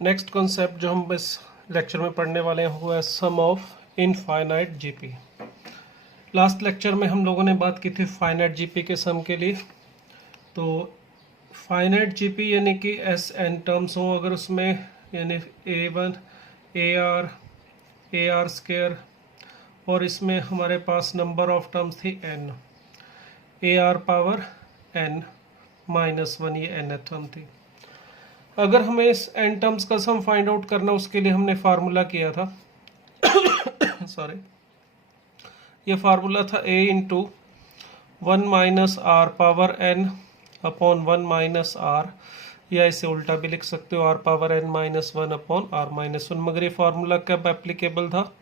Next concept जो हम इस लेक्चर में पढ़ने वाले हैं वो है sum of infinite GP. Last lecture में हम लोगों ने बात की थी फाइनाइट जीपी के सम के लिए। तो फाइनाइट जीपी यानी कि एस एन टर्म्स हो, अगर उसमें यानी A1 AR स्क्वायर और इसमें हमारे पास नंबर ऑफ टर्म्स थी n, AR पावर n -1 ये nth टर्म थी। अगर हमें इस n टर्म्स का सम फाइंड आउट करना उसके लिए हमने फार्मूला किया था सॉरी, ये फार्मूला था a into 1 minus r power n upon 1 minus r, या इसे उल्टा भी लिख सकते हो r power n minus 1 upon r minus 1। मगर ये फार्मूला कब एप्लीकेबल था?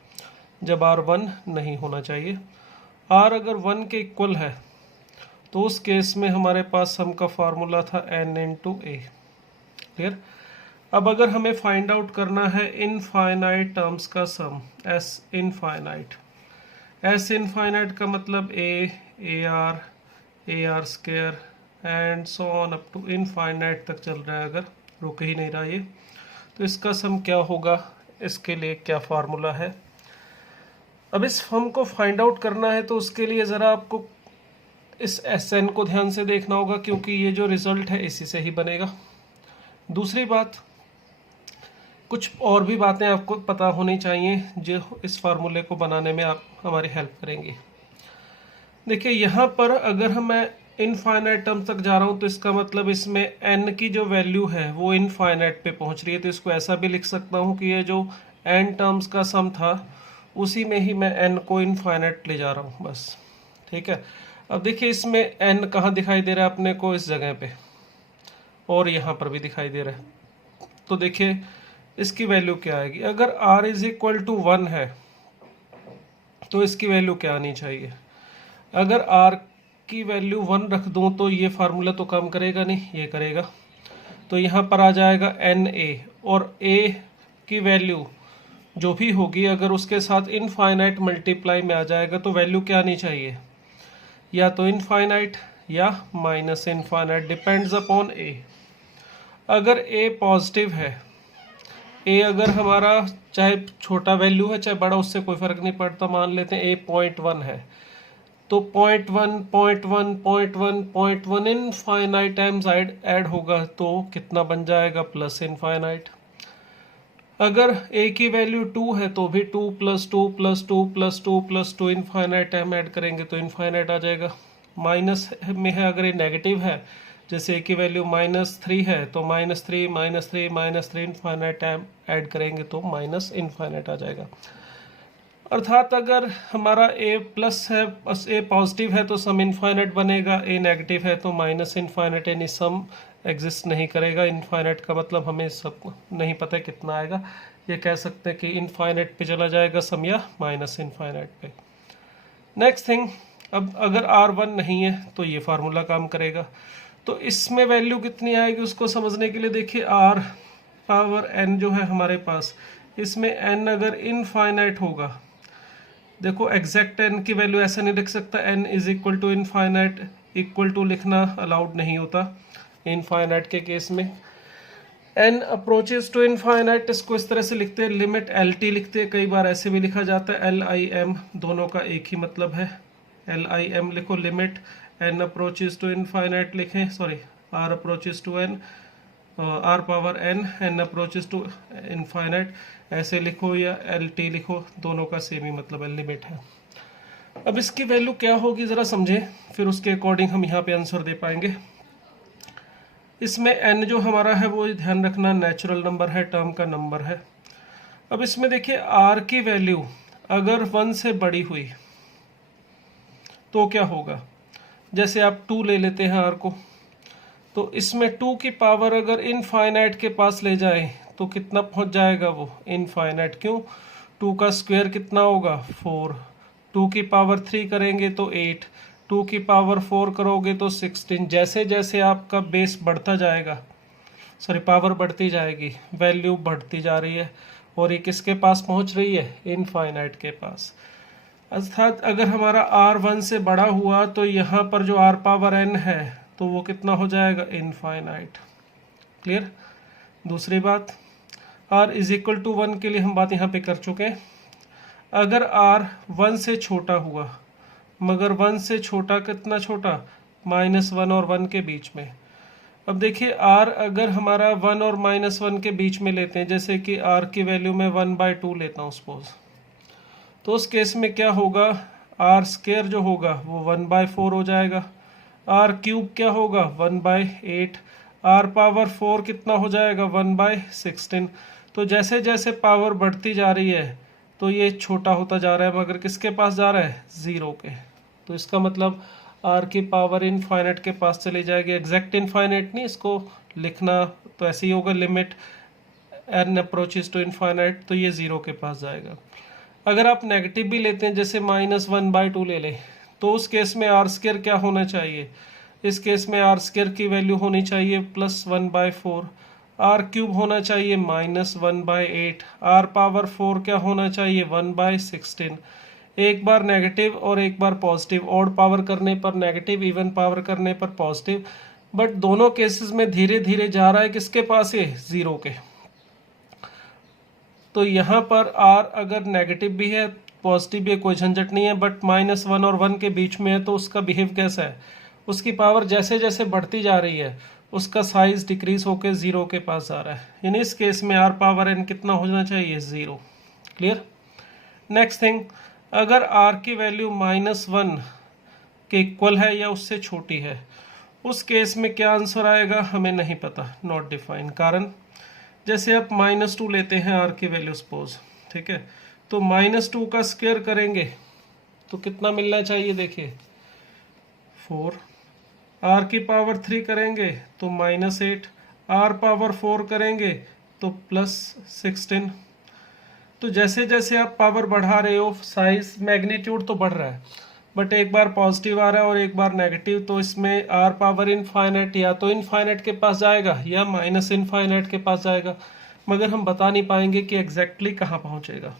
जब r 1 नहीं होना चाहिए। r अगर 1 के इक्वल है तो उस केस में हमारे पास सम का फार्मूला था n इंटू a। क्लियर? अब अगर हमें फाइंड आउट करना है इनफाइनाइट टर्म्स का sum, S infinite. S infinite का मतलब AR square and so on up to infinite तक चल रहा है, अगर रुक ही नहीं रहा ये, तो इसका सम क्या होगा, इसके लिए क्या फार्मूला है। अब इस सम को फाइंड आउट करना है तो उसके लिए ज़रा आपको इस SN को ध्यान से देखना होगा, क्योंकि ये जो रिजल्ट है इसी से ही बनेगा। दूसरी बात, कुछ और भी बातें आपको पता होनी चाहिए जो इस फार्मूले को बनाने में आप हमारी हेल्प करेंगी। देखिए यहाँ पर अगर मैं इनफाइनाइट टर्म तक जा रहा हूँ तो इसका मतलब इसमें n की जो वैल्यू है वो इनफाइनाइट पे पहुँच रही है। तो इसको ऐसा भी लिख सकता हूँ कि ये जो n टर्म्स का सम था उसी में ही मैं n को इनफाइनाइट ले जा रहा हूँ, बस। ठीक है। अब देखिए इसमें n कहाँ दिखाई दे रहा है अपने को, इस जगह पे, और यहाँ पर भी दिखाई दे रहा है। तो देखिए इसकी वैल्यू क्या आएगी। अगर r इज इक्वल टू 1 है तो इसकी वैल्यू क्या आनी चाहिए। अगर r की वैल्यू 1 रख दूं तो ये फार्मूला तो काम करेगा नहीं, ये करेगा। तो यहाँ पर आ जाएगा NA, और a की वैल्यू जो भी होगी अगर उसके साथ इनफाइनाइट मल्टीप्लाई में आ जाएगा तो वैल्यू क्या आनी चाहिए, या तो इनफाइनाइट या minus infinite, depends upon a। अगर a पॉजिटिव है, a अगर हमारा चाहे छोटा वैल्यू है चाहे बड़ा, उससे कोई फर्क नहीं पड़ता, मान लेते हैं a 0.1 है, तो 0.1 इनफाइनाइट टाइम्स ऐड होगा तो कितना बन जाएगा, प्लस इनफाइनाइट। अगर a की वैल्यू 2 है तो भी 2 plus 2 plus 2 plus 2 plus 2 infinite time add करेंगे तो इनफाइनाइट आ जाएगा। माइनस में है, अगर ये नेगेटिव है, जैसे a की वैल्यू -3 है तो -3 इनफाइनाइट टाइम ऐड करेंगे तो माइनस इनफाइनाइट आ जाएगा। अर्थात अगर हमारा a प्लस है, a पॉजिटिव है तो सम इनफाइनाइट बनेगा, a नेगेटिव है तो माइनस इनफाइनाइट, यानी सम एग्जिस्ट नहीं करेगा। इनफाइनाइट का मतलब हमें सब नहीं पता है कितना आएगा, ये कह सकते हैं कि इनफाइनाइट पे चला जाएगा सम या माइनस इनफाइनाइट पे। नेक्स्ट थिंग, अब अगर R1 नहीं है तो ये फार्मूला काम करेगा। तो इसमें वैल्यू कितनी आएगी उसको समझने के लिए देखिए r पावर n जो है हमारे पास, इसमें n अगर इनफाइनाइट होगा, देखो एग्जैक्ट n की वैल्यू ऐसा नहीं लिख सकता, n is equal to infinite, equal to लिखना अलाउड नहीं होता इनफाइनाइट के केस में। n अप्रोचेस टू इनफाइनाइट, इसको इस तरह से लिखते हैं, लिमिट LT लिखते हैं, कई बार ऐसे भी लिखा जाता है LIM, दोनों का एक ही मतलब है, LIM लिखो, limit n approaches to infinite लिखें, sorry r approaches to n, r power n approaches to infinite ऐसे लिखो, या LT लिखो, दोनों का सेम ही मतलब है, लिमिट है। अब इसकी वैल्यू क्या होगी ज़रा समझें, फिर उसके अकॉर्डिंग हम यहाँ पे आंसर दे पाएंगे। इसमें n जो हमारा है वो ध्यान रखना नेचुरल नंबर है, टर्म का नंबर है। अब इसमें देखिए r की वैल्यू अगर 1 से बड़ी हुई तो क्या होगा, जैसे आप 2 ले लेते हैं r को, तो इसमें 2 की पावर अगर इनफाइनाइट के पास ले जाएं तो कितना पहुंच जाएगा वो, इनफाइनाइट। क्यों, 2 का स्क्वायर कितना होगा 4, 2 की पावर 3 करेंगे तो 8, 2 की पावर 4 करोगे तो 16। जैसे जैसे आपका बेस बढ़ता जाएगा, सॉरी पावर बढ़ती जाएगी, वैल्यू बढ़ती जा रही है, और ये किसके पास पहुंच रही है, इनफाइनाइट के पास। अर्थात अगर हमारा r1 से बड़ा हुआ तो यहाँ पर जो r पावर n है तो वो कितना हो जाएगा, इनफाइनाइट। क्लियर? दूसरी बात, r इज इक्वल टू 1 के लिए हम बात यहाँ पे कर चुके हैं। अगर r 1 से छोटा हुआ, मगर 1 से छोटा कितना छोटा, -1 और 1 के बीच में। अब देखिए r अगर हमारा 1 और -1 के बीच में लेते हैं, जैसे कि r की वैल्यू मैं 1/2 लेता हूँ सपोज, तो उस केस में क्या होगा, r स्क्वायर जो होगा वो 1/4 हो जाएगा, r क्यूब क्या होगा 1/8, r पावर 4 कितना हो जाएगा 1/16। तो जैसे जैसे पावर बढ़ती जा रही है तो ये छोटा होता जा रहा है, मगर किसके पास जा रहा है, 0 के। तो इसका मतलब r की पावर इनफाइनाइट के पास चली जाएगी, एग्जैक्ट इनफाइनाइट नहीं, इसको लिखना तो ऐसे ही होगा, limit n approaches to infinite, तो ये 0 के पास जाएगा। अगर आप नेगेटिव भी लेते हैं, जैसे -1/2 ले लें, तो उस केस में r स्क्वायर क्या होना चाहिए, इस केस में r स्क्वायर की वैल्यू होनी चाहिए +1/4, r क्यूब होना चाहिए -1/8, r पावर 4 क्या होना चाहिए 1/16। एक बार नेगेटिव और एक बार पॉजिटिव, ऑड पावर करने पर नेगेटिव, इवन पावर करने पर पॉजिटिव, बट दोनों केसेस में धीरे धीरे जा रहा है किसके पास, ये 0 के। तो यहाँ पर r अगर नेगेटिव भी है पॉजिटिव भी है, कोई झंझट नहीं है, बट -1 और 1 के बीच में है, तो उसका बिहेव कैसा है, उसकी पावर जैसे जैसे बढ़ती जा रही है उसका साइज डिक्रीज होकर 0 के पास आ रहा है, यानी इस केस में r पावर n कितना होना चाहिए, 0। क्लियर। नेक्स्ट थिंग, अगर r की वैल्यू -1 के इक्वल है या उससे छोटी है, उस केस में क्या आंसर आएगा हमें नहीं पता, नॉट डिफाइन। कारण जैसे आप -2 लेते हैं r की वैल्यू सपोज, ठीक है, तो -2 का स्क्वायर करेंगे तो कितना मिलना चाहिए, देखिए 4, r की पावर 3 करेंगे तो -8, r पावर 4 करेंगे तो +16। तो जैसे जैसे आप पावर बढ़ा रहे हो साइज मैग्नीट्यूड तो बढ़ रहा है, बट एक बार पॉजिटिव आ रहा है और एक बार नेगेटिव, तो इसमें r पावर इनफाइनाइट या तो इनफाइनाइट के पास जाएगा या माइनस इनफाइनाइट के पास जाएगा, मगर हम बता नहीं पाएंगे कि एग्जैक्टली कहाँ पहुँचेगा।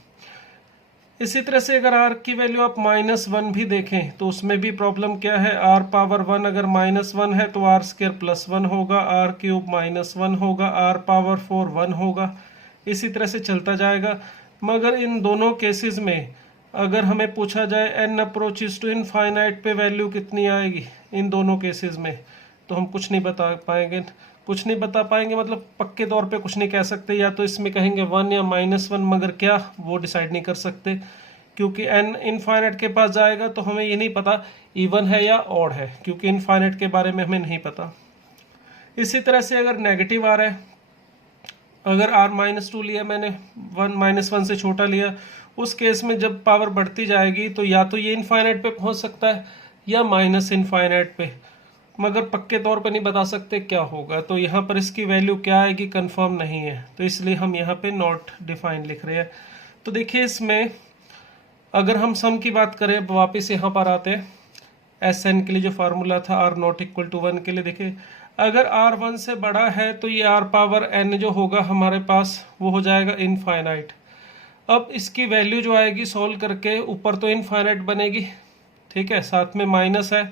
इसी तरह से अगर r की वैल्यू आप -1 भी देखें तो उसमें भी प्रॉब्लम क्या है, r पावर 1 अगर -1 है तो r स्क्वायर +1 होगा, r क्यूब -1 होगा, r पावर 4 1 होगा, इसी तरह से चलता जाएगा। मगर इन दोनों केसेस में अगर हमें पूछा जाए n अप्रोचेस टू इनफाइनाइट पे वैल्यू कितनी आएगी इन दोनों केसेस में, तो हम कुछ नहीं बता पाएंगे, मतलब पक्के तौर पे कुछ नहीं कह सकते, या तो इसमें कहेंगे 1 या -1, मगर क्या वो डिसाइड नहीं कर सकते, क्योंकि n इनफाइनाइट के पास जाएगा तो हमें ये नहीं पता इवन है या ऑड है, क्योंकि इनफाइनाइट के बारे में हमें नहीं पता। इसी तरह से अगर नेगेटिव आ रहा है, अगर r-2 लिया मैंने, 1 से छोटा लिया, उस केस में जब पावर बढ़ती जाएगी तो या तो ये इनफाइनाइट पे पहुंच सकता है या माइनस इनफाइनाइट पे, मगर पक्के तौर पे नहीं बता सकते क्या होगा। तो यहाँ पर इसकी वैल्यू क्या आएगी कंफर्म नहीं है, तो इसलिए हम यहाँ पे नॉट डिफाइन लिख रहे हैं। तो देखिए इसमें अगर हम सम की बात करें, वापस यहाँ पर आते हैं, एस एन के लिए जो फार्मूला था r ≠ 1 के लिए, देखिए अगर r 1 से बड़ा है तो ये r पावर n जो होगा हमारे पास वो हो जाएगा इनफाइनाइट। अब इसकी वैल्यू जो आएगी सॉल्व करके ऊपर तो इनफाइनाइट बनेगी, ठीक है, साथ में माइनस है।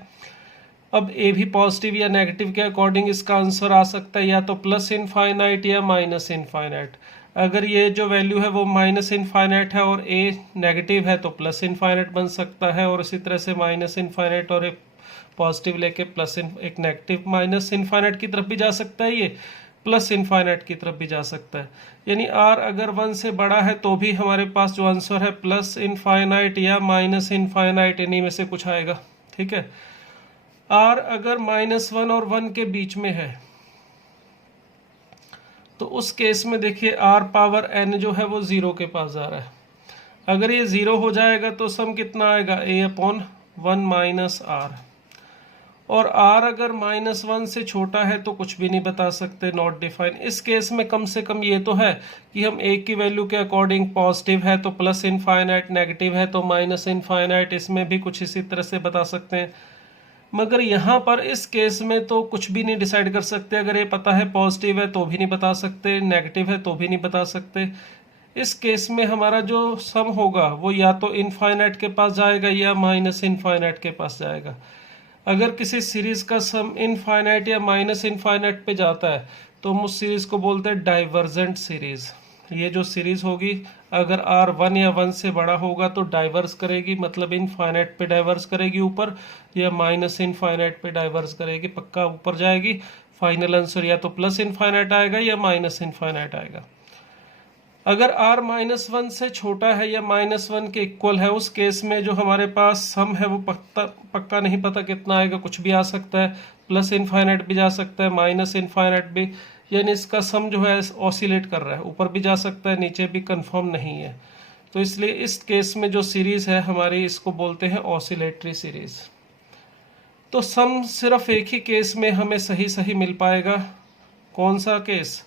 अब ए भी पॉजिटिव या नेगेटिव के अकॉर्डिंग इसका आंसर आ सकता है या तो प्लस इनफाइनाइट या माइनस इनफाइनाइट। अगर ये जो वैल्यू है वो माइनस इनफाइनाइट है और ए नेगेटिव है तो प्लस इनफाइनाइट बन सकता है, और इसी तरह से माइनस इनफाइनाइट और एक पॉजिटिव लेके प्लस एक नेगेटिव माइनस इनफाइनाइट की तरफ भी जा सकता है, ये प्लस इनफाइनाइट की तरफ भी जा सकता है। यानी r अगर 1 से बड़ा है तो भी हमारे पास जो आंसर है प्लस इनफाइनाइट या माइनस इनफाइनाइट, इन्हीं में से कुछ आएगा, ठीक है। r अगर -1 और 1 के बीच में है तो उस केस में देखिए r पावर n जो है वो 0 के पास जा रहा है। अगर ये 0 हो जाएगा तो सम कितना आएगा, a/1 - r, और r अगर -1 से छोटा है तो कुछ भी नहीं बता सकते, नॉट डिफाइन। इस केस में कम से कम ये तो है कि हम a की वैल्यू के अकॉर्डिंग पॉजिटिव है तो प्लस इनफाइनाइट, नेगेटिव है तो माइनस इनफाइनाइट, इसमें भी कुछ इसी तरह से बता सकते हैं। मगर यहाँ पर इस केस में तो कुछ भी नहीं डिसाइड कर सकते, अगर ये पता है पॉजिटिव है तो भी नहीं बता सकते, नेगेटिव है तो भी नहीं बता सकते। इस केस में हमारा जो सम होगा वो या तो इनफाइनाइट के पास जाएगा या माइनस इनफाइनाइट के पास जाएगा। अगर किसी सीरीज का सम इनफाइनाइट या माइनस इनफाइनाइट पे जाता है तो हम उस सीरीज को बोलते हैं डाइवर्जेंट सीरीज, ये जो सीरीज होगी अगर आर 1 या 1 से बड़ा होगा तो डाइवर्स करेगी, मतलब इनफाइनाइट पे डाइवर्स करेगी ऊपर, या माइनस इनफाइनाइट पे डाइवर्स करेगी, पक्का ऊपर जाएगी। फाइनल आंसर या तो प्लस इनफाइनाइट आएगा या माइनस इनफाइनाइट आएगा। अगर r -1 से छोटा है या -1 के इक्वल है, उस केस में जो हमारे पास सम है वो पक्का नहीं पता कितना आएगा, कुछ भी आ सकता है, प्लस इनफाइनाइट भी जा सकता है, माइनस इनफाइनाइट भी, यानी इसका सम जो है ऑसिलेट कर रहा है, ऊपर भी जा सकता है, नीचे भी कंफर्म नहीं है। तो इसलिए इस केस में जो सीरीज है हमारी, इसको बोलते हैं ऑसिलेटरी सीरीज। तो सम सिर्फ एक ही केस में हमें सही सही मिल पाएगा। कौन सा केस?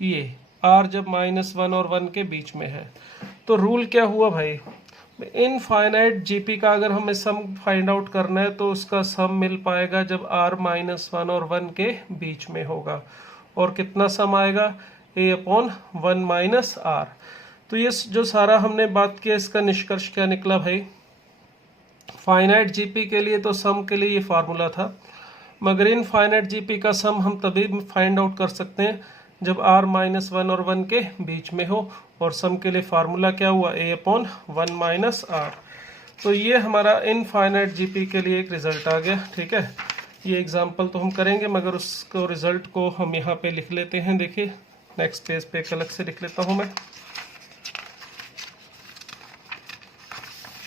ये r जब -1 और 1 के बीच में है। तो रूल क्या हुआ भाई, इनफाइनाइट जीपी का अगर हमें सम फाइंड आउट करना है तो उसका सम मिल पाएगा जब r -1 और 1 के बीच में होगा। और कितना सम आएगा? a/1 - r। तो ये जो सारा हमने बात किया, इसका निष्कर्ष क्या निकला भाई? फाइनाइट जीपी के लिए तो सम के लिए ये फार्मूला था, मगर इनफाइनाइट जीपी का सम हम तभी फाइंड आउट कर सकते हैं जब r -1 और 1 के बीच में हो। और सम के लिए फार्मूला क्या हुआ? a/1 - r। तो ये हमारा इनफाइनाइट जीपी के लिए एक रिजल्ट आ गया। ठीक है, ये एग्जांपल तो हम करेंगे, मगर उसको रिजल्ट को हम यहाँ पे लिख लेते हैं। देखिए नेक्स्ट पेज पे एक अलग से लिख लेता हूँ मैं।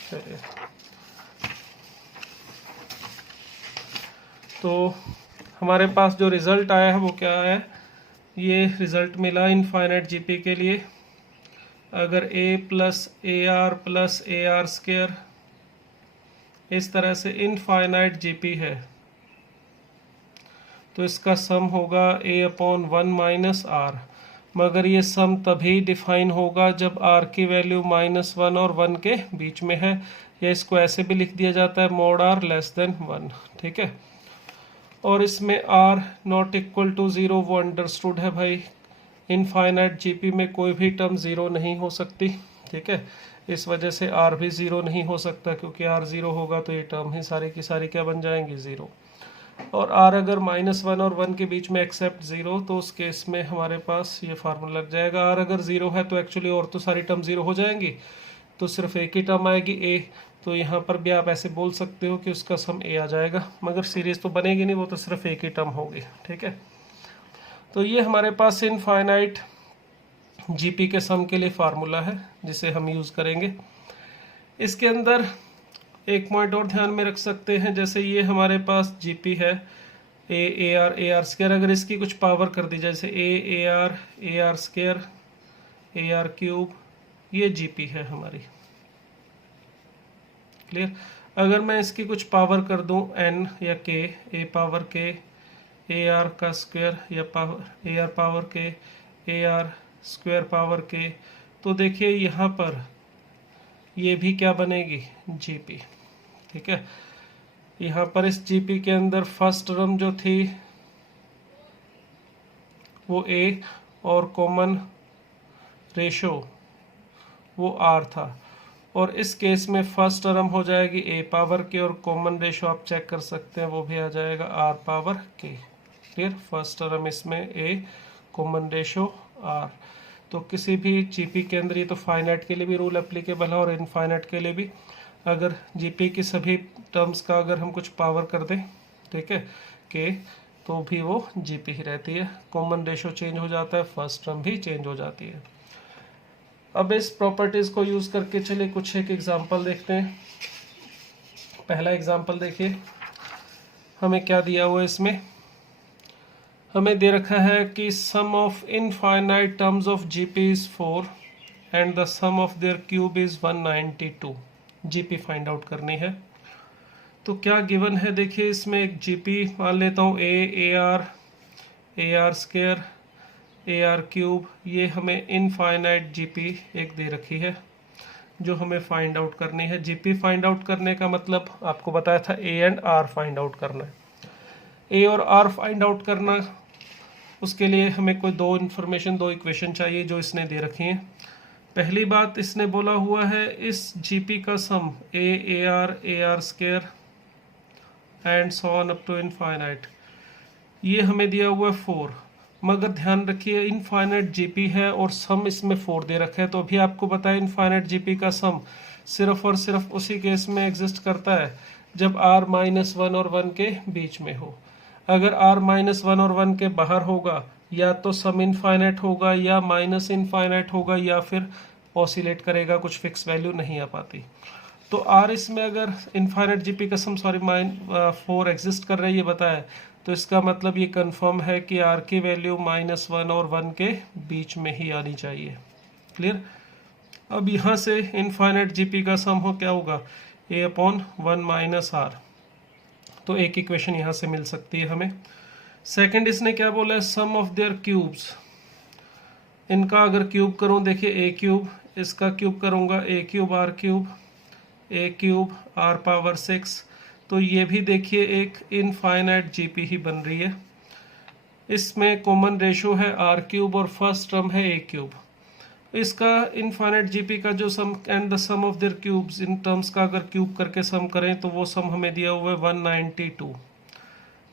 चलिए, तो हमारे पास जो रिजल्ट आया है वो क्या है? ये रिजल्ट मिला इनफाइनाइट जीपी के लिए, अगर a + AR + AR² इस तरह से इनफाइनाइट जीपी है तो इसका सम होगा a/1 - r। मगर ये सम तभी डिफाइन होगा जब r की वैल्यू -1 और 1 के बीच में है, या इसको ऐसे भी लिख दिया जाता है mod r < 1। ठीक है, और इसमें r ≠ = 0 वो अंडरस्टूड है भाई। इनफाइनाइट जीपी में कोई भी टर्म ज़ीरो नहीं हो सकती। ठीक है, इस वजह से r भी ज़ीरो नहीं हो सकता, क्योंकि r ज़ीरो होगा तो ये टर्म ही सारी की सारी क्या बन जाएंगी? ज़ीरो। और r अगर -1 और 1 के बीच में एक्सेप्ट ज़ीरो, तो उस केस में हमारे पास ये फार्मूला लग जाएगा। r अगर ज़ीरो है तो एक्चुअली और तो सारी टर्म ज़ीरो हो जाएंगी, तो सिर्फ एक ही टर्म आएगी a। तो यहाँ पर भी आप ऐसे बोल सकते हो कि उसका सम a आ जाएगा, मगर सीरीज तो बनेगी नहीं, वो तो सिर्फ एक ही टर्म होगी। ठीक है, तो ये हमारे पास इनफाइनाइट जीपी के सम के लिए फार्मूला है जिसे हम यूज़ करेंगे। इसके अंदर एक पॉइंट और ध्यान में रख सकते हैं, जैसे ये हमारे पास जीपी है AR अगर इसकी कुछ पावर कर दी जाए, जैसे AR² AR³, ये जीपी है हमारी। क्लियर? अगर मैं इसकी कुछ पावर कर दूं n या k, a⁻k AR² या AR⁻k AR²⁻k, तो देखिए यहाँ पर ये भी क्या बनेगी? जीपी। ठीक है, यहाँ पर इस जीपी के अंदर फर्स्ट टर्म जो थी वो a और कॉमन रेशो वो r था, और इस केस में फर्स्ट टर्म हो जाएगी a⁻k और कॉमन रेशो आप चेक कर सकते हैं वो भी आ जाएगा r⁻k। क्लियर? फर्स्ट टर्म इसमें a, कॉमन रेशो r। तो किसी भी जीपी के अंदर, ये तो फाइनाइट के लिए भी रूल एप्लीकेबल है और इनफाइनाइट के लिए भी, अगर जीपी की सभी टर्म्स का अगर हम कुछ पावर कर दें, ठीक है, के, तो भी वो जीपी ही रहती है। कॉमन रेशो चेंज हो जाता है, फर्स्ट टर्म भी चेंज हो जाती है। अब इस प्रॉपर्टीज़ को यूज़ करके चलिए कुछ एक एग्जांपल देखते हैं। पहला एग्जांपल देखिए, हमें क्या दिया हुआ है इसमें? हमें दे रखा है कि sum of infinite terms of GP is 4 and the sum of their cube is 192। GP find out करनी है। तो क्या गिवन है? देखिए इसमें एक जीपी मान लेता हूँ AR AR² AR³, ये हमें इनफाइनाइट जीपी एक दे रखी है जो हमें फाइंड आउट करनी है। जीपी फाइंड आउट करने का मतलब आपको बताया था A and R find out करना है। A और R फाइंड आउट करना, उसके लिए हमें कोई दो इक्वेशन चाहिए जो इसने दे रखी हैं। पहली बात, इसने बोला हुआ है इस जीपी का sum AR AR² and so on up to infinite, ये हमें दिया हुआ है 4, मगर ध्यान रखिए इनफाइनाइट जीपी है और सम इसमें 4 दे रखा है, तो अभी आपको बताया इनफाइनाइट जीपी का सम सिर्फ और सिर्फ उसी केस में एग्जिस्ट करता है जब r -1 और 1 के बीच में हो। अगर r -1 और 1 के बाहर होगा या तो सम इनफाइनाइट होगा या माइनस इनफाइनाइट होगा या फिर ऑसिलेट करेगा, कुछ फिक्स वैल्यू नहीं आ पाती। तो r इसमें अगर इनफाइनाइट जीपी का सम 4 एग्जिस्ट कर रही है बताया, तो इसका मतलब ये कंफर्म है कि r की वैल्यू -1 और 1 के बीच में ही आनी चाहिए। क्लियर। अब यहाँ से इनफाइनाइट जीपी का सम हो क्या होगा, a/1 - r। तो एक इक्वेशन यहाँ से मिल सकती है हमें। सेकंड इसने क्या बोला है, सम ऑफ देयर क्यूब्स। इनका अगर क्यूब करूँ, देखिए a क्यूब, इसका क्यूब करूँगा a cube r cube, a cube r⁻6। तो ये भी देखिए एक इनफाइनाइट जीपी ही बन रही है। इसमें कॉमन रेशो है r क्यूब और फर्स्ट टर्म है a क्यूब। इसका इनफाइनाइट जीपी का जो sum and the sum of their cubes, in terms का अगर क्यूब करके सम करें तो वो सम हमें दिया हुआ है 192।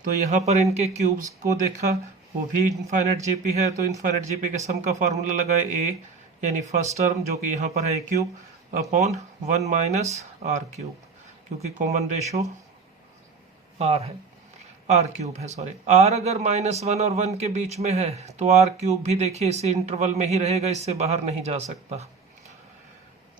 तो यहाँ पर इनके क्यूब्स को देखा, वो भी इनफाइनाइट जीपी है, तो इनफाइनाइट जीपी के सम का फार्मूला लगाए a यानी फर्स्ट टर्म जो कि यहाँ पर है a cube upon 1 - r cube, क्योंकि कॉमन रेशो r है, r क्यूब है सॉरी। r अगर -1 और 1 के बीच में है तो r क्यूब भी देखिए इसी इंटरवल में ही रहेगा, इससे बाहर नहीं जा सकता।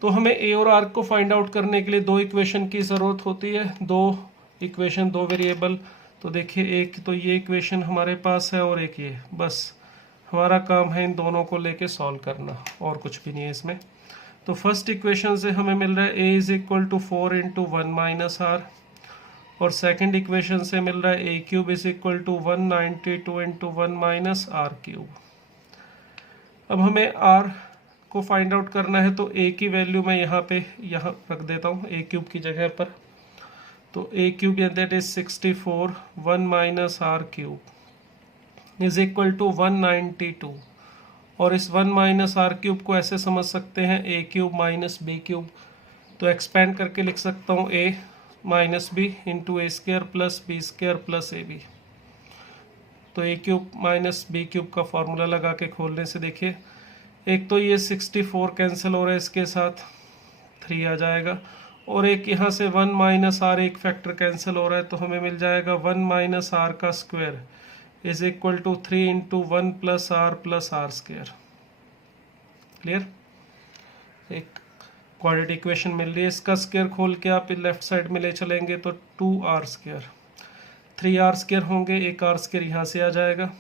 तो हमें a और r को फाइंड आउट करने के लिए दो इक्वेशन की ज़रूरत होती है, दो इक्वेशन, दो वेरिएबल। तो देखिए एक तो ये इक्वेशन हमारे पास है और एक ये, बस हमारा काम है इन दोनों को लेके सॉल्व करना, और कुछ भी नहीं है इसमें। तो फर्स्ट इक्वेशन से हमें मिल रहा है a = 4 × 1 - r, और सेकंड इक्वेशन से मिल रहा है a क्यूब = 192 × 1 - r क्यूब। अब हमें r को फाइंड आउट करना है, तो a की वैल्यू मैं यहाँ रख देता हूँ a क्यूब की जगह पर। तो a cube that is 64 1 - r cube = 192, और इस 1 - r क्यूब को ऐसे समझ सकते हैं a क्यूब - b क्यूब। तो एक्सपेंड करके लिख सकता हूँ a - b × a² + b² + ab। तो a क्यूब - b क्यूब का फॉर्मूला लगा के खोलने से देखिए, एक तो ये 64 कैंसिल हो रहा है, इसके साथ 3 आ जाएगा, और एक यहाँ से 1 - r एक फैक्टर कैंसिल हो रहा है, तो हमें मिल जाएगा 1 - r का स्क्वायर = 3 × 1 + r + r²। क्लियर। एक क्वाड्रेटिक इक्वेशन मिल रही है, इसका स्क्वायर खोल के आप लेफ्ट साइड में ले चलेंगे तो 2r², 3r² होंगे, एक r² यहाँ से आ जाएगा,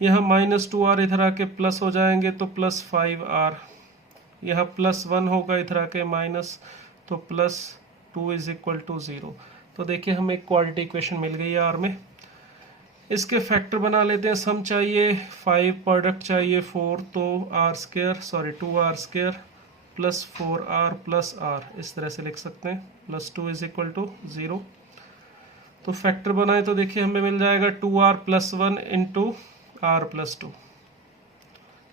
यहाँ -2r इधर आके प्लस हो जाएंगे तो +5r, यहाँ +1 होगा इधर आके माइनस, तो +2 = 0। तो देखिए हमें एक क्वाड्रेटिक इक्वेशन मिल गई है r में। इसके फैक्टर बना लेते हैं, सम चाहिए 5, प्रोडक्ट चाहिए 4, तो 2r² + 4r + r, इस तरह से लिख सकते हैं, +2 = 0। तो फैक्टर बनाए तो देखिए हमें मिल जाएगा 2r + 1 × r + 2,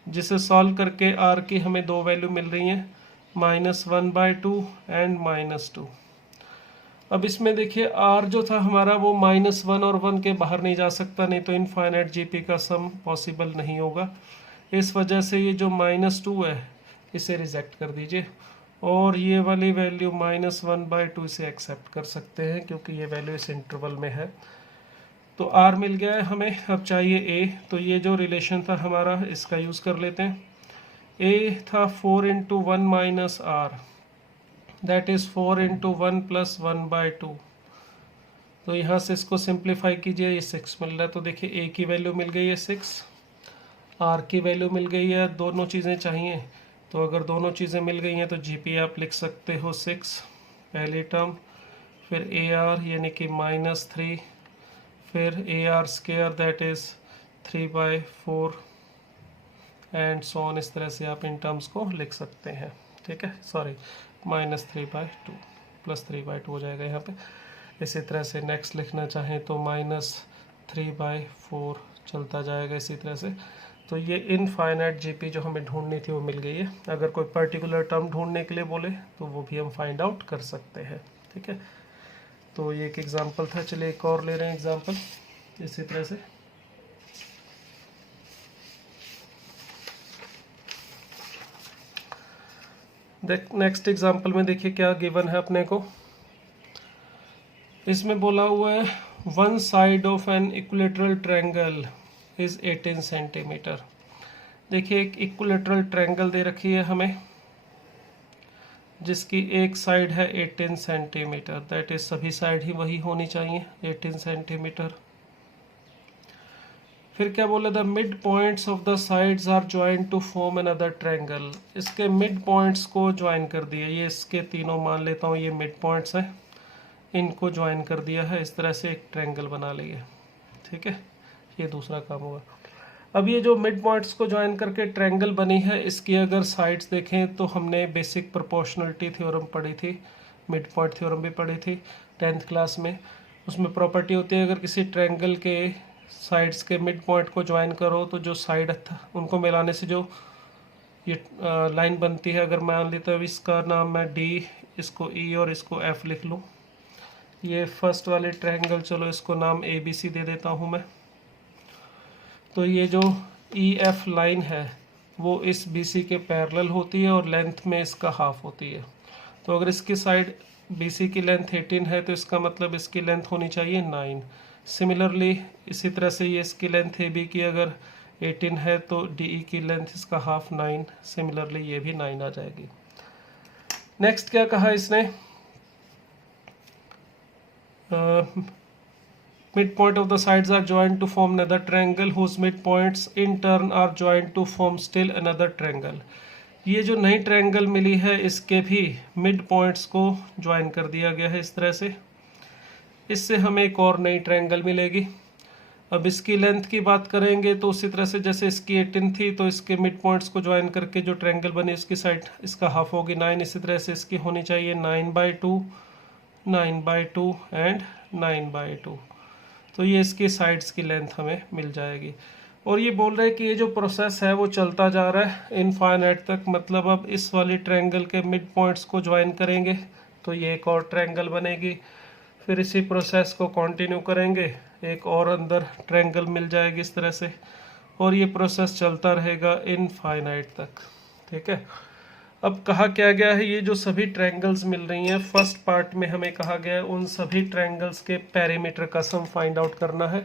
जिसे सॉल्व करके r की हमें दो वैल्यू मिल रही हैं, -1/2 एंड -2। अब इसमें देखिए r जो था हमारा वो -1 और 1 के बाहर नहीं जा सकता, नहीं तो इनफाइनाइट जीपी का सम पॉसिबल नहीं होगा। इस वजह से ये जो -2 है इसे रिजेक्ट कर दीजिए, और ये वाली वैल्यू -1/2 इसे एक्सेप्ट कर सकते हैं क्योंकि ये वैल्यू इस इंटरवल में है। तो r मिल गया है हमें, अब चाहिए a। तो ये जो रिलेशन था हमारा इसका यूज़ कर लेते हैं। a था 4 × 1 - r, दैट इज़ 4 × 1 + 1/2। तो यहाँ से इसको सिंप्लीफाई कीजिए, ये 6 मिल रहा है। तो देखिए a की वैल्यू मिल गई है 6, r की वैल्यू मिल गई है, दोनों चीज़ें चाहिए। तो अगर दोनों चीज़ें मिल गई हैं तो जीपी आप लिख सकते हो 6 पहली टर्म, फिर ar यानी कि -3, फिर ar² that is 3/4 and so on. इस तरह से आप इन टर्म्स को लिख सकते हैं, ठीक है, सॉरी -3/2 + 3/2 हो जाएगा यहाँ पे। इसी तरह से नेक्स्ट लिखना चाहें तो -3/4 चलता जाएगा इसी तरह से। तो ये इनफाइनाइट जीपी जो हमें ढूंढनी थी वो मिल गई है। अगर कोई पर्टिकुलर टर्म ढूंढने के लिए बोले तो वो भी हम फाइंड आउट कर सकते हैं, ठीक है। तो ये एक एग्जांपल था, चलिए एक और ले रहे हैं एग्जांपल इसी तरह से। नेक्स्ट एग्जांपल में देखिए क्या गिवन है अपने को। इसमें बोला हुआ है one side of an equilateral triangle is 18 centimetre. देखिए एक इक्विलेटरल ट्रायंगल दे रखी है हमें जिसकी एक साइड है 18 सेंटीमीटर, दैट इज सभी साइड ही वही होनी चाहिए 18 सेंटीमीटर। फिर क्या बोला, the mid points of the sides are joined to form another triangle. इसके मिड पॉइंट्स को ज्वाइन कर दिया, ये इसके तीनों मान लेता हूँ ये मिड पॉइंट्स हैं, इनको ज्वाइन कर दिया है, इस तरह से एक ट्रायंगल बना लिए। ठीक है, ये दूसरा काम होगा। अब ये जो मिड पॉइंट्स को ज्वाइन करके ट्रायंगल बनी है, इसकी अगर साइड्स देखें तो हमने बेसिक प्रोपोर्शनलिटी थ्योरम पढ़ी थी, मिड पॉइंट थ्योरम भी पढ़ी थी 10th क्लास में। उसमें प्रॉपर्टी होती है अगर किसी ट्रायंगल के साइड्स के मिड पॉइंट को ज्वाइन करो तो जो साइड था उनको मिलाने से जो ये लाइन बनती है, अगर मान लेता हूँ इसका नाम मैं डी, इसको ई और इसको एफ लिख लूँ। ये फर्स्ट वाले ट्रायंगल, चलो इसको नाम ए बी सी दे देता हूँ मैं। तो ये जो ई एफ लाइन है वो इस बी सी के पैरेलल होती है और लेंथ में इसका हाफ होती है। तो अगर इसकी साइड बी सी की लेंथ 18 है तो इसका मतलब इसकी लेंथ होनी चाहिए 9। सिमिलरली इसी तरह से ये इसकी लेंथ ए बी की अगर 18 है तो डी ई की लेंथ इसका हाफ 9, सिमिलरली ये भी 9 आ जाएगी। नेक्स्ट क्या कहा इसने, mid point of the sides are joined to form another triangle whose mid points in turn are joined to form still another triangle. ये जो नई ट्रायंगल मिली है इसके भी मिड पॉइंट्स को ज्वाइन कर दिया गया है इस तरह से, इससे हमें एक और नई ट्रायंगल मिलेगी। अब इसकी लेंथ की बात करेंगे तो उसी तरह से जैसे इसकी 18 थी तो इसके मिड पॉइंट्स को ज्वाइन करके जो ट्रायंगल बनी उसकी साइड इसका हाफ होगी 9, इसी तरह से इसकी होनी चाहिए 9/2, 9/2 एंड 9/2। तो ये इसकी साइड्स की लेंथ हमें मिल जाएगी। और ये बोल रहे हैं कि ये जो प्रोसेस है वो चलता जा रहा है इनफाइनाइट तक, मतलब अब इस वाली ट्रायंगल के मिड पॉइंट्स को ज्वाइन करेंगे तो ये एक और ट्रायंगल बनेगी, फिर इसी प्रोसेस को कंटिन्यू करेंगे, एक और अंदर ट्रायंगल मिल जाएगी इस तरह से, और ये प्रोसेस चलता रहेगा इनफाइनाइट तक। ठीक है, अब कहा क्या गया है, ये जो सभी ट्रायंगल्स मिल रही हैं फर्स्ट पार्ट में हमें कहा गया है उन सभी ट्रायंगल्स के पेरीमीटर का सम फाइंड आउट करना है,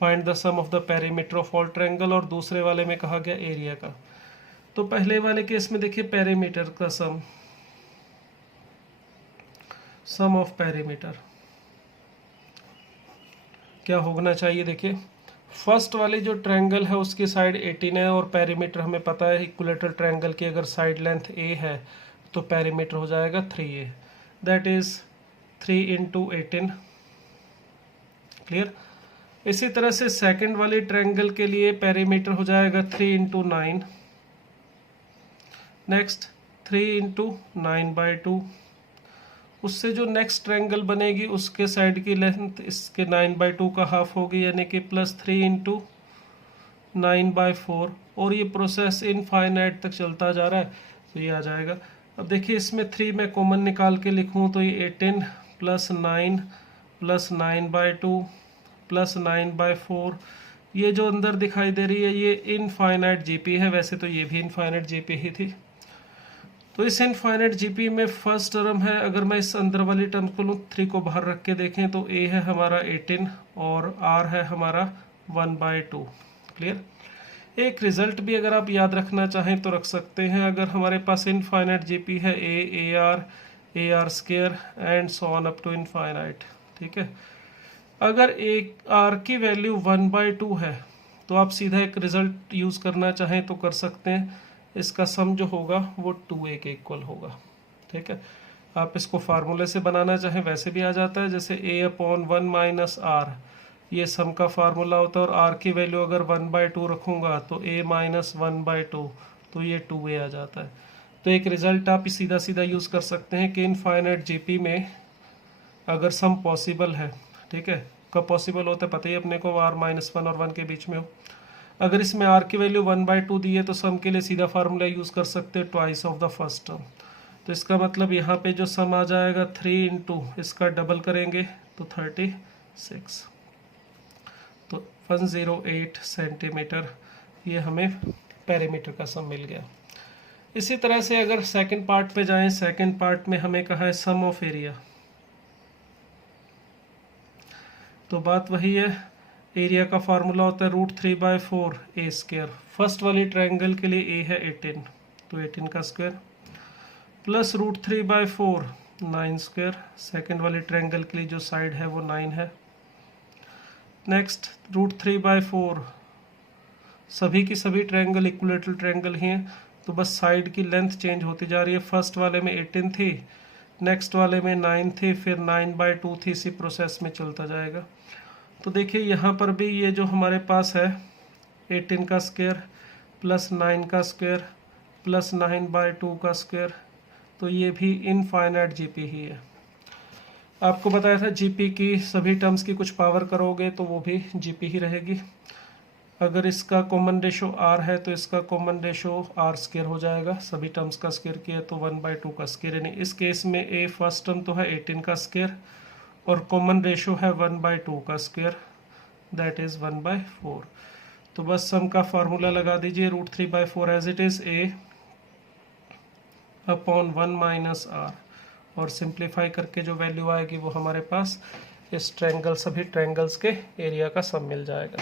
find the sum of the perimeter of all triangle, और दूसरे वाले में कहा गया एरिया का। तो पहले वाले केस में देखिए पेरीमीटर का सम ऑफ पेरीमीटर क्या होना चाहिए। देखिए फर्स्ट वाली जो ट्रायंगल है उसकी साइड 18 है और पेरीमीटर हमें पता है इक्विलेटरल ट्रायंगल की अगर साइड लेंथ a है तो पेरीमीटर हो जाएगा 3a, दैट इज 3 × 18। क्लियर। इसी तरह से सेकंड वाली ट्रायंगल के लिए पेरीमीटर हो जाएगा 3 × 9, नेक्स्ट 3 × 9/2। उससे जो नेक्स्ट ट्रायंगल बनेगी उसके साइड की लेंथ इसके 9/2 का हाफ होगी, यानी कि +3 × 9/4, और ये प्रोसेस इनफाइनाइट तक चलता जा रहा है तो ये आ जाएगा। अब देखिए इसमें 3 मैं कॉमन निकाल के लिखूं तो ये 18 + 9 + 9/2 + 9/4, ये जो अंदर दिखाई दे रही है ये इनफाइनाइट जीपी है, वैसे तो ये भी इनफाइनाइट जीपी ही थी। तो इस इनफाइनाइट जीपी में फर्स्ट टर्म है, अगर मैं इस अंदर वाली टर्म को लूँ 3 को बाहर रख के देखें तो a है हमारा 18 और r है हमारा 1/2। क्लियर। एक रिजल्ट भी अगर आप याद रखना चाहें तो रख सकते हैं, अगर हमारे पास इनफाइनाइट जीपी है ar² and so on up to infinite. ठीक है, अगर एक r की वैल्यू 1/2 है तो आप सीधा एक रिजल्ट यूज़ करना चाहें तो कर सकते हैं, इसका सम जो होगा वो 2a के इक्वल होगा। ठीक है, आप इसको फार्मूले से बनाना चाहें वैसे भी आ जाता है, जैसे a/1 - r, ये सम का फार्मूला होता है और r की वैल्यू अगर 1/2 रखूँगा तो a - 1/2, तो ये 2a आ जाता है। तो एक रिज़ल्ट आप सीधा सीधा यूज़ कर सकते हैं कि इनफाइनाइट जीपी में अगर सम पॉसिबल है, ठीक है, कब पॉसिबल होता है पता ही अपने को, r - 1 और 1 के बीच में हो। अगर इसमें r की वैल्यू 1/2 दी है तो सम के लिए सीधा फार्मूला यूज़ कर सकते हैं twice of the first term. तो इसका मतलब यहाँ पे जो सम आ जाएगा 3 × इसका डबल करेंगे तो 36, तो 108 सेंटीमीटर ये हमें पेरीमीटर का सम मिल गया। इसी तरह से अगर सेकंड पार्ट पे जाएं, सेकंड पार्ट में हमें कहा है सम ऑफ एरिया, तो बात वही है, एरिया का फार्मूला होता है √3/4 ए स्क्वायर। फर्स्ट वाली ट्रायंगल के लिए ए है 18, तो 18 का स्क्वायर प्लस √3/4 9 स्क्वायर। सेकेंड वाली ट्रायंगल के लिए जो साइड है वो 9 है। नेक्स्ट √3/4, सभी की सभी ट्रायंगल इक्विलेटरल ट्रायंगल ही हैं, तो बस साइड की लेंथ चेंज होती जा रही है। फर्स्ट वाले में 18 थी, नेक्स्ट वाले में 9 थी, फिर 9/2 थी, इसी प्रोसेस में चलता जाएगा। तो देखिए यहाँ पर भी ये जो हमारे पास है 18 का स्क्वायर प्लस 9 का स्क्वायर प्लस 9/2 का स्क्वायर, तो ये भी इनफाइनाइट जीपी ही है। आपको बताया था जीपी की सभी टर्म्स की कुछ पावर करोगे तो वो भी जीपी ही रहेगी। अगर इसका कॉमन रेशो r है तो इसका कॉमन रेशो r स्क्वायर हो जाएगा, सभी टर्म्स का स्क्वायर किया तो 1/2 का स्क्वायर, यानी इस केस में a फर्स्ट टर्म तो है 18 का स्क्वायर और कॉमन रेशो है 1/2 का स्क्वायर, दैट इज 1/4। तो बस सम का फार्मूला लगा दीजिए √3/4 as it is a upon 1 - r, और सिंप्लीफाई करके जो वैल्यू आएगी वो हमारे पास इस ट्रायंगल, सभी ट्रायंगल्स के एरिया का सम मिल जाएगा।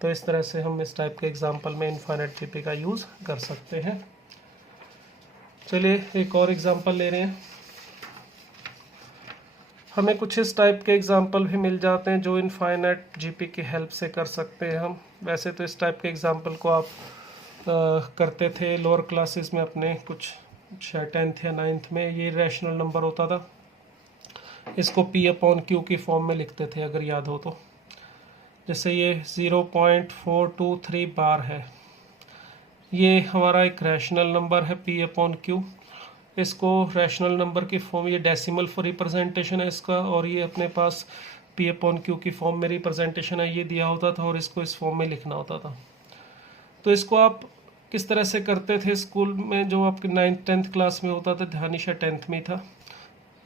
तो इस तरह से हम इस टाइप के एग्जाम्पल में इनफाइनाइट जीपी का यूज़ कर सकते हैं। चलिए एक और एग्जाम्पल ले रहे हैं। हमें कुछ इस टाइप के एग्जाम्पल भी मिल जाते हैं जो इनफाइनाइट जीपी की हेल्प से कर सकते हैं हम। वैसे तो इस टाइप के एग्जाम्पल को आप करते थे लोअर क्लासेस में अपने, कुछ शायद 10th या 9th में। ये रैशनल नंबर होता था, इसको P/Q की फॉर्म में लिखते थे अगर याद हो तो। जैसे ये 0.423 बार है, ये हमारा एक रैशनल नंबर है P/Q। इसको रैशनल नंबर की फॉर्म, ये डेसिमल फॉर रिप्रेजेंटेशन है इसका, और ये अपने पास P/Q की फॉर्म में रिप्रेजेंटेशन है, ये दिया होता था और इसको इस फॉर्म में लिखना होता था। तो इसको आप किस तरह से करते थे स्कूल में, जो आपके 9th 10th क्लास में होता था, ध्यानिशा 10th में था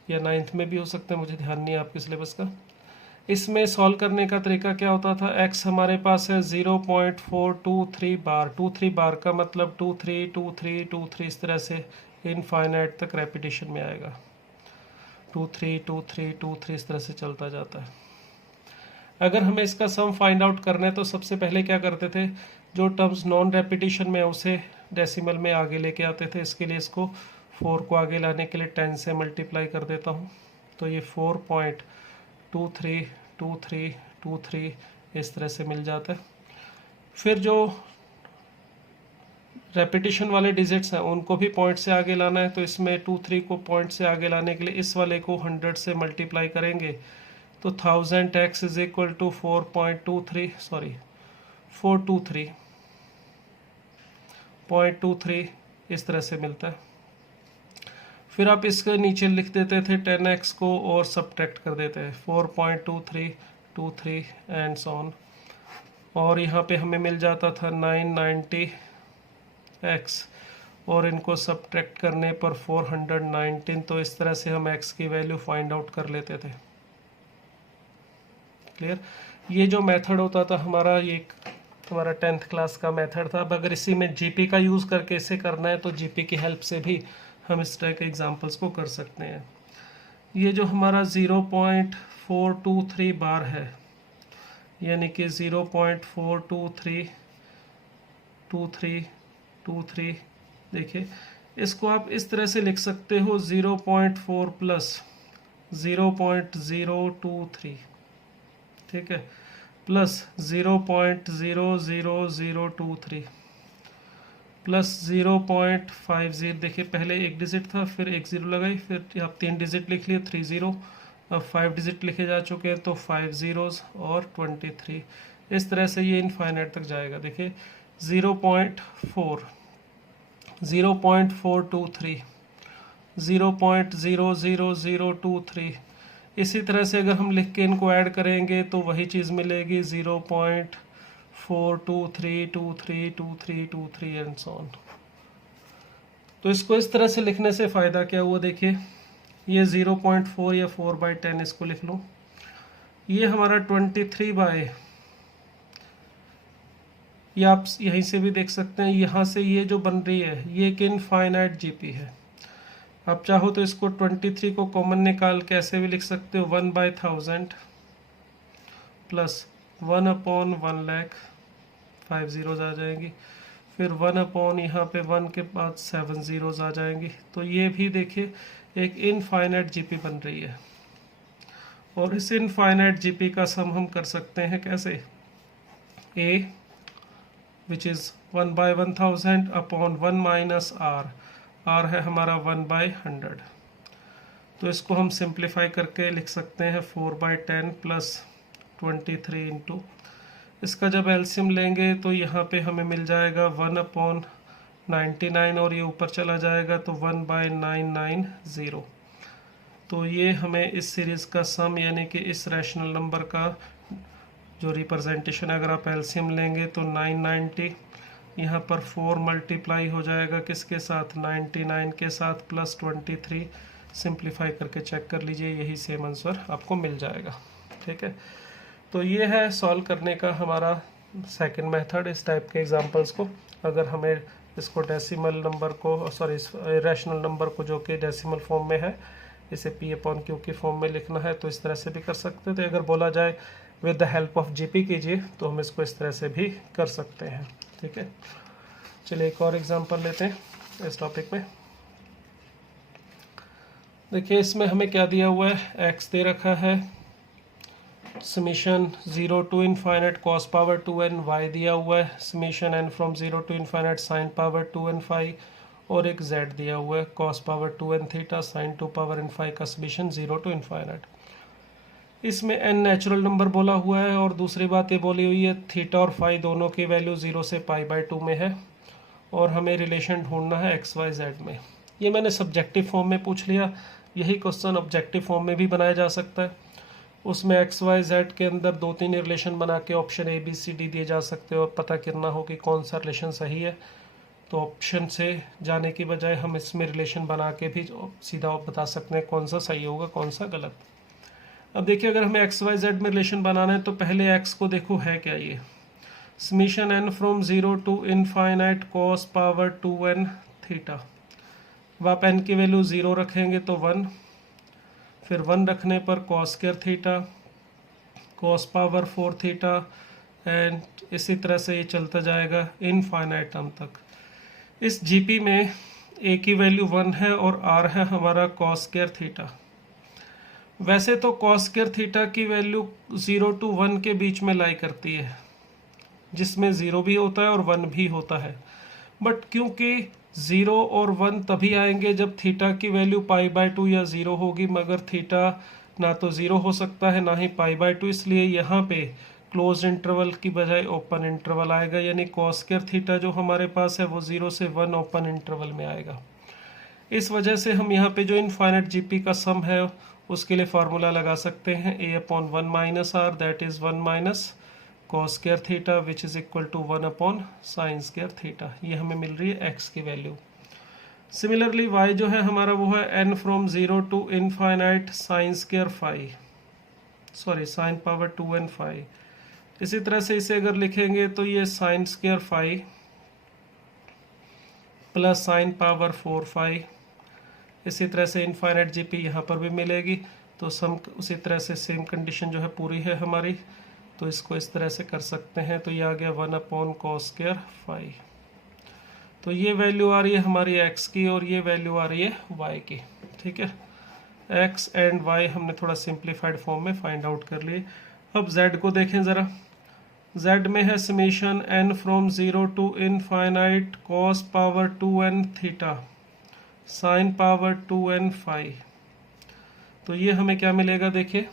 या 9th में भी हो सकता है, मुझे ध्यान नहीं है आपके सिलेबस का। इसमें सॉल्व करने का तरीका क्या होता था, x हमारे पास है 0.423 बार, 23 बार का मतलब 23 23 23, इस तरह से इनफाइनाइट तक रेपिटेशन में आएगा, 23 23 23 इस तरह से चलता जाता है। अगर हमें इसका सम फाइंड आउट करना है तो सबसे पहले क्या करते थे, जो टर्म्स नॉन रेपिटेशन में उसे डेसिमल में आगे लेके आते थे। इसके लिए इसको 4 को आगे लाने के लिए 10 से मल्टीप्लाई कर देता हूँ, तो ये 4.232323 इस तरह से मिल जाता है। फिर जो रेपिटेशन वाले डिजिट्स हैं उनको भी पॉइंट से आगे लाना है, तो इसमें 23 को पॉइंट से आगे लाने के लिए इस वाले को 100 से मल्टीप्लाई करेंगे, तो 1000x इज इक्वल टू 423.23 इस तरह से मिलता है। फिर आप इसके नीचे लिख देते थे 10x को और सब्ट्रैक्ट कर देते हैं 4.2323 एंड सो ऑन, और यहाँ पे हमें मिल जाता था 990x और इनको सब्ट्रैक्ट करने पर 419। तो इस तरह से हम x की वैल्यू फाइंड आउट कर लेते थे। क्लियर? ये जो मेथड होता था हमारा, ये हमारा 10th क्लास का मेथड था। अब अगर इसी में जीपी का यूज़ करके इसे करना है तो जीपी की हेल्प से भी हम इस तरह के एग्जांपल्स को कर सकते हैं। ये जो हमारा 0.423 बार है, यानी कि 0.4232323, देखिए इसको आप इस तरह से लिख सकते हो 0.4 प्लस 0.023, ठीक है, प्लस 0.00023 प्लस 0.50। देखिए पहले एक डिजिट था, फिर एक ज़ीरो लगाई, फिर आप 3 डिजिट लिख लिए 30, अब 5 डिजिट लिखे जा चुके हैं तो 5 zeros और 23। इस तरह से ये इनफाइनाइट तक जाएगा। देखिए 0.4 0.423 0.00023, इसी तरह से अगर हम लिख के इनको ऐड करेंगे तो वही चीज़ मिलेगी 0.423232323 एंड सो ऑन। तो इसको इस तरह से लिखने से फ़ायदा क्या हुआ, देखिए ये 0.4 या 4/10 इसको लिख लो, ये हमारा 23 ये आप यहीं से भी देख सकते हैं, यहाँ से ये जो बन रही है ये एक इनफाइनाइट जीपी है। आप चाहो तो इसको 23 को कॉमन निकाल के ऐसे भी लिख सकते हो 1/1000 प्लस 1/1,00,000, 5 जीरोज आ जाएंगी, फिर 1/, यहाँ पे 1 के बाद 7 जीरोज आ जाएंगी। तो ये भी देखिए एक इनफाइनाइट जीपी बन रही है। और इस इनफाइनाइट जीपी का सम हम कर सकते हैं कैसे, a which is 1/1000 upon 1 minus r है हमारा 1/100। तो इसको हम सिंप्लीफाई करके लिख सकते हैं 4/10 प्लस 23 इंटू, इसका जब एलसीएम लेंगे तो यहाँ पे हमें मिल जाएगा 1/99 और ये ऊपर चला जाएगा तो 1/990। तो ये हमें इस सीरीज़ का सम यानी कि इस रैशनल नंबर का जो रिप्रेजेंटेशन अगर आप एलसीएम लेंगे तो 990, यहाँ पर 4 मल्टीप्लाई हो जाएगा किसके साथ, 99 के साथ प्लस 23, सिंप्लीफाई करके चेक कर लीजिए, यही सेम आंसर आपको मिल जाएगा। ठीक है, तो ये है सॉल्व करने का हमारा सेकंड मेथड इस टाइप के एग्जांपल्स को। अगर हमें इसको डेसिमल नंबर को रैशनल नंबर को जो कि डेसिमल फॉर्म में है इसे p/q की फॉर्म में लिखना है तो इस तरह से भी कर सकते हैं। तो अगर बोला जाए with the help of GP कीजिए तो हम इसको इस तरह से भी कर सकते हैं। ठीक है, चलिए एक और एग्जांपल लेते हैं इस टॉपिक में। देखिए इसमें हमें क्या दिया हुआ है, x दे रखा है, summation 0 to infinite cos power 2n, y दिया हुआ है summation n from 0 to infinite sin power 2n phi, और एक z दिया हुआ है cos power 2n theta sin 2 power n phi का समीशन 0 टू इनफाइनाइट। इसमें n नेचुरल नंबर बोला हुआ है और दूसरी बात ये बोली हुई है थीटा और फाई दोनों की वैल्यू 0 से π/2 में है और हमें रिलेशन ढूंढना है एक्स वाई जेड में। ये मैंने सब्जेक्टिव फॉर्म में पूछ लिया, यही क्वेश्चन ऑब्जेक्टिव फॉर्म में भी बनाया जा सकता है। उसमें एक्स वाई जेड के अंदर 2-3 रिलेशन बना के option A B C D दिए जा सकते हैं और पता करना हो कि कौन सा रिलेशन सही है। तो ऑप्शन से जाने की बजाय हम इसमें रिलेशन बना के भी सीधा बता सकते हैं कौन सा सही होगा कौन सा गलत। अब देखिए अगर हमें एक्स वाई जेड में रिलेशन बनाना है तो पहले एक्स को देखो है क्या, ये summation n from 0 to infinite cos power 2n theta. अब आप n की वैल्यू 0 रखेंगे तो 1, फिर 1 रखने पर cos square theta, cos power 4 theta, and इसी तरह से ये चलता जाएगा इनफाइनाइट टर्म तक। इस जीपी में a की वैल्यू 1 है और r है हमारा cos स्क्वायर थीटा। वैसे तो cos स्क्वायर थीटा की वैल्यू 0 टू 1 के बीच में लाई करती है, जिसमें 0 भी होता है और 1 भी होता है, बट क्योंकि 0 और 1 तभी आएंगे जब थीटा की वैल्यू π/2 या 0 होगी, मगर थीटा ना तो 0 हो सकता है ना ही π/2, इसलिए यहाँ पे क्लोज इंटरवल की बजाय ओपन इंटरवल आएगा, यानी cos स्क्वायर थीटा जो हमारे पास है वो 0 से 1 ओपन इंटरवल में आएगा। इस वजह से हम यहाँ पे जो इनफाइनाइट जीपी का सम है उसके लिए फार्मूला लगा सकते हैं a/1 minus r, that is 1 minus cos square theta which is equal to 1 sin square theta. ये हमें मिल रही है x की वैल्यू। सिमिलरली y जो है हमारा वो है n from 0 to infinite sin square phi, sorry sin power 2n phi. इसी तरह से इसे अगर लिखेंगे तो ये sin square phi plus sin power 4 phi. इसी तरह से इनफाइनाइट जीपी यहाँ पर भी मिलेगी, तो सम उसी तरह से सेम कंडीशन जो है पूरी है हमारी, तो इसको इस तरह से कर सकते हैं। तो ये आ गया 1 cos स्क्वायर फाई। तो ये वैल्यू आ रही है हमारी x की और ये वैल्यू आ रही है y की। ठीक है, x एंड y हमने थोड़ा सिंप्लीफाइड फॉर्म में फाइंड आउट कर लिए। अब z को देखें ज़रा, z में है summation n from 0 to infinite cos power 2n theta sin power 2n phi. तो ये हमें क्या मिलेगा, देखिए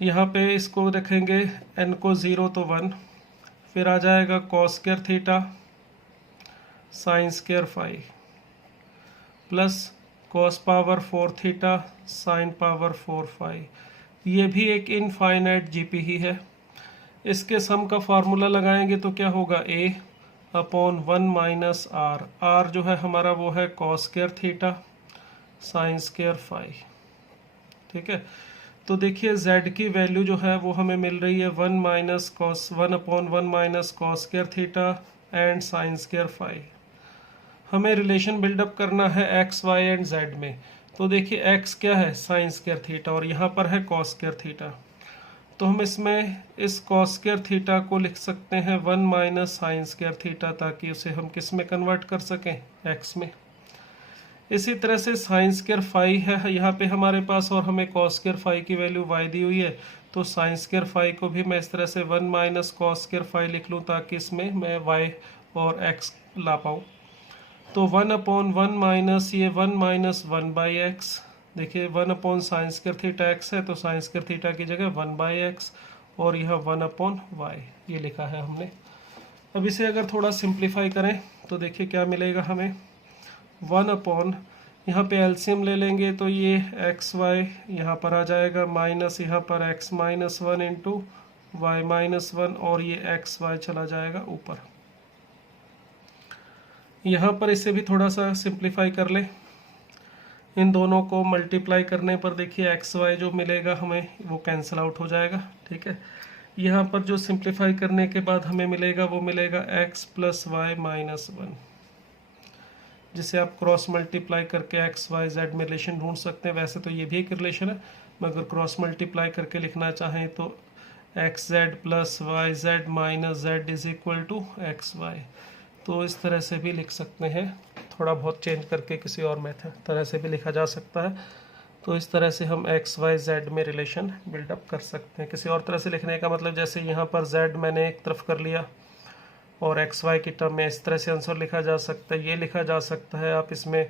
यहाँ पे इसको रखेंगे n को 0 तो 1, फिर आ जाएगा cos square theta sin square phi plus cos power 4 theta sin power 4 phi. ये भी एक इनफाइनाइट जीपी ही है। इसके सम का फार्मूला लगाएंगे तो क्या होगा, a/1 माइनस r, r जो है हमारा वो है cos square theta sin square phi. ठीक है, तो देखिए z की वैल्यू जो है वो हमें मिल रही है 1/1 - cos theta and sine square phi. हमें रिलेशन बिल्डअप करना है x y एंड z में। तो देखिए x क्या है, साइन स्क्वायर थीटा, और यहाँ पर है cos स्क्वायर थीटा। तो हम इसमें इस cos स्क्वायर थीटा को लिख सकते हैं 1 - साइन स्क्वायर थीटा, ताकि उसे हम किस में कन्वर्ट कर सकें, x में। इसी तरह से साइन स्क्वायर फाई है यहाँ पे हमारे पास, और हमें cos स्क्वायर फाई की वैल्यू y दी हुई है। तो साइन स्क्वायर फाई को भी मैं इस तरह से 1 - cos स्क्वायर फाई लिख लूँ, ताकि इसमें मैं y और x ला पाऊँ। तो 1/1 माइनस ये 1 - 1/x, देखिए 1 साइन स्क्वायर थीटा x है, तो साइन स्क्वायर थीटा की जगह 1/x, और यह 1/y ये लिखा है हमने। अब इसे अगर थोड़ा सिंप्लीफाई करें तो देखिए क्या मिलेगा हमें, 1 यहाँ पे एलसीएम ले लेंगे तो ये एक्स वाई यहाँ पर आ जाएगा, माइनस यहाँ पर x - 1 इंटू वाई -1, और ये एक्स वाई चला जाएगा ऊपर। यहाँ पर इसे भी थोड़ा सा सिंप्लीफाई कर ले, इन दोनों को मल्टीप्लाई करने पर देखिए एक्स वाई जो मिलेगा हमें वो कैंसिल आउट हो जाएगा, ठीक है। यहाँ पर जो सिंप्लीफाई करने के बाद हमें मिलेगा वो मिलेगा x + y -1, जिसे आप क्रॉस मल्टीप्लाई करके x y z में रिलेशन ढूंढ सकते हैं। वैसे तो ये भी एक रिलेशन है, मगर क्रॉस मल्टीप्लाई करके लिखना चाहें तो xz + yz - z = xy। तो इस तरह से भी लिख सकते हैं, थोड़ा बहुत चेंज करके किसी और मेथड तरह से भी लिखा जा सकता है। तो इस तरह से हम x y z में रिलेशन बिल्डअप कर सकते हैं। किसी और तरह से लिखने का मतलब, जैसे यहाँ पर z मैंने एक तरफ कर लिया और एक्स वाई की टर्म में इस तरह से आंसर लिखा जा सकता है, ये लिखा जा सकता है। आप इसमें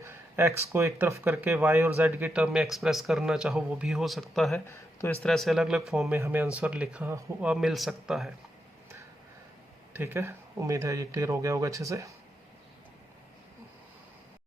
एक्स को एक तरफ करके वाई और जेड की टर्म में एक्सप्रेस करना चाहो वो भी हो सकता है। तो इस तरह से अलग अलग फॉर्म में हमें आंसर लिखा हुआ मिल सकता है, ठीक है। उम्मीद है ये क्लियर हो गया होगा अच्छे से।